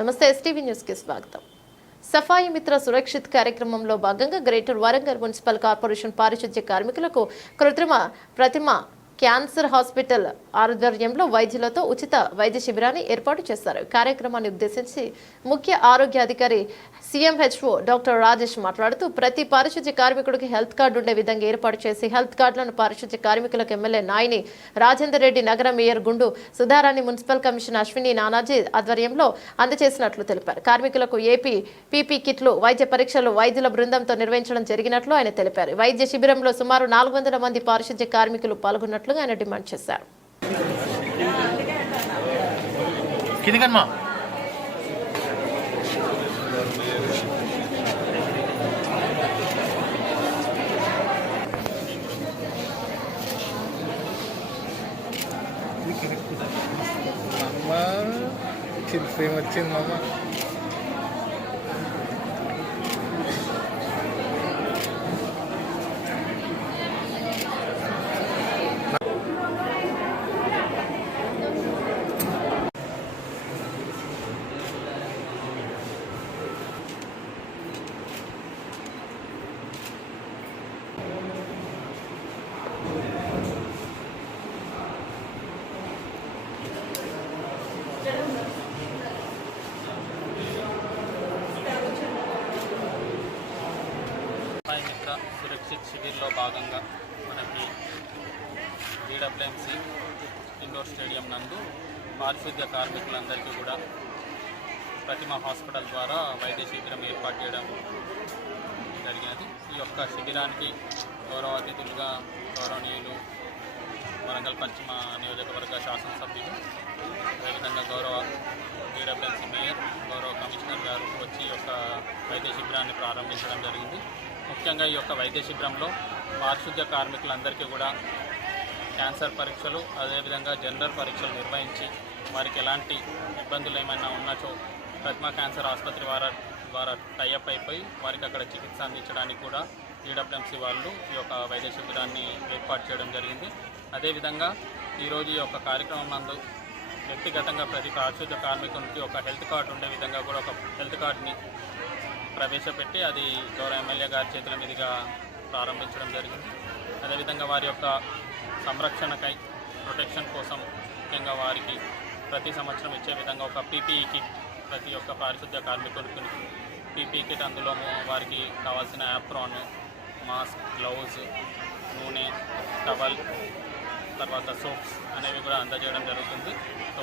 నమస్తే ఎస్టీవీ న్యూస్కి స్వాగతం. సఫాయి మిత్ర సురక్షిత్ కార్యక్రమంలో భాగంగా గ్రేటర్ వరంగల్ మున్సిపల్ కార్పొరేషన్ పారిశుద్ధ్య కార్మికులకు కృత్రిమ ప్రతిమ క్యాన్సర్ హాస్పిటల్ ఆధ్వర్యంలో వైద్యులతో ఉచిత వైద్య శిబిరాన్ని ఏర్పాటు చేశారు. కార్యక్రమాన్ని ఉద్దేశించి ముఖ్య ఆరోగ్యాధికారి సీఎంహెచ్ఓ డాక్టర్ రాజేష్ మాట్లాడుతూ ప్రతి పారిశుద్ధ్య కార్మికుడికి హెల్త్ కార్డు ఉండే విధంగా ఏర్పాటు చేసి హెల్త్ కార్డులను పారిశుద్ధ్య కార్మికులకు ఎమ్మెల్యే నాయని రాజేందర్ రెడ్డి నగర mayor Gundu Sudharani municipal commissioner Ashwini Nanaji ఆధ్వర్యంలో అందజేసినట్లు తెలిపారు. కార్మికులకు ఏపీ పీపీ కిట్లు వైద్య పరీక్షలు వైద్యుల బృందంతో నిర్వహించడం జరిగినట్లు ఆయన తెలిపారు. వైద్య శిబిరంలో సుమారు నాలుగు వందల మంది పారిశుద్ధ్య కార్మికులు పాల్గొన్నట్లుగా ఆయన డిమాండ్ చేశారు. Mama, chill, famous chill. Surakshit శిబిర్లో భాగంగా మనకి బీడబ్ల్యూఎంసీ ఇండోర్ స్టేడియం నందు పారిశుద్ధ్య కార్మికులందరికీ కూడా ప్రతిమ హాస్పిటల్ ద్వారా వైద్య శిబిరం ఏర్పాటు చేయడం జరిగినది. ఈ యొక్క శిబిరానికి గౌరవ అతిథులుగా గౌరవనీయులు వరంగల్ పశ్చిమ నియోజకవర్గ శాసనసభ్యులు అదేవిధంగా గౌరవ డబ్ల్యూఎంసీ మేయర్ గౌరవ కమిషనర్ గారు వచ్చి ఈ యొక్క వైద్య శిబిరాన్ని ప్రారంభించడం జరిగింది. ముఖ్యంగా ఈ యొక్క వైద్య శిబిరంలో పారిశుద్ధ్య కార్మికులందరికీ కూడా క్యాన్సర్ పరీక్షలు అదేవిధంగా జనరల్ పరీక్షలు నిర్వహించి వారికి ఎలాంటి ఇబ్బందులు ఏమైనా ఉన్నచో ప్రతిమ క్యాన్సర్ ఆసుపత్రి ద్వారా ద్వారా టైఅప్ అయిపోయి వారికి అక్కడ చికిత్స అందించడానికి కూడా ఈడబ్ల్యూఎంసీ వాళ్ళు ఈ యొక్క వైద్య శిబిరాన్ని ఏర్పాటు చేయడం జరిగింది. అదేవిధంగా ఈరోజు ఈ యొక్క కార్యక్రమం నందు వ్యక్తిగతంగా ప్రతి పారిశుద్ధ్య కార్మికునికి ఒక హెల్త్ కార్డు ఉండే విధంగా కూడా ఒక హెల్త్ కార్డుని ప్రవేశపెట్టి అది గౌరవ ఎమ్మెల్యే గారి చేతుల మీదుగా ప్రారంభించడం జరిగింది. అదేవిధంగా వారి యొక్క సంరక్షణకై ప్రొటెక్షన్ కోసం ముఖ్యంగా వారికి ప్రతి సంవత్సరం ఇచ్చే విధంగా ఒక పీపీఈ కిట్ ప్రతి ఒక్క పారిశుద్ధ్య కార్మికుడికి పీపీఈ కిట్ అందులో వారికి కావాల్సిన యాప్రాన్ మాస్క్ గ్లౌజ్ నూనె టవల్ తర్వాత సోప్స్ అనేవి కూడా అందజేయడం జరుగుతుంది.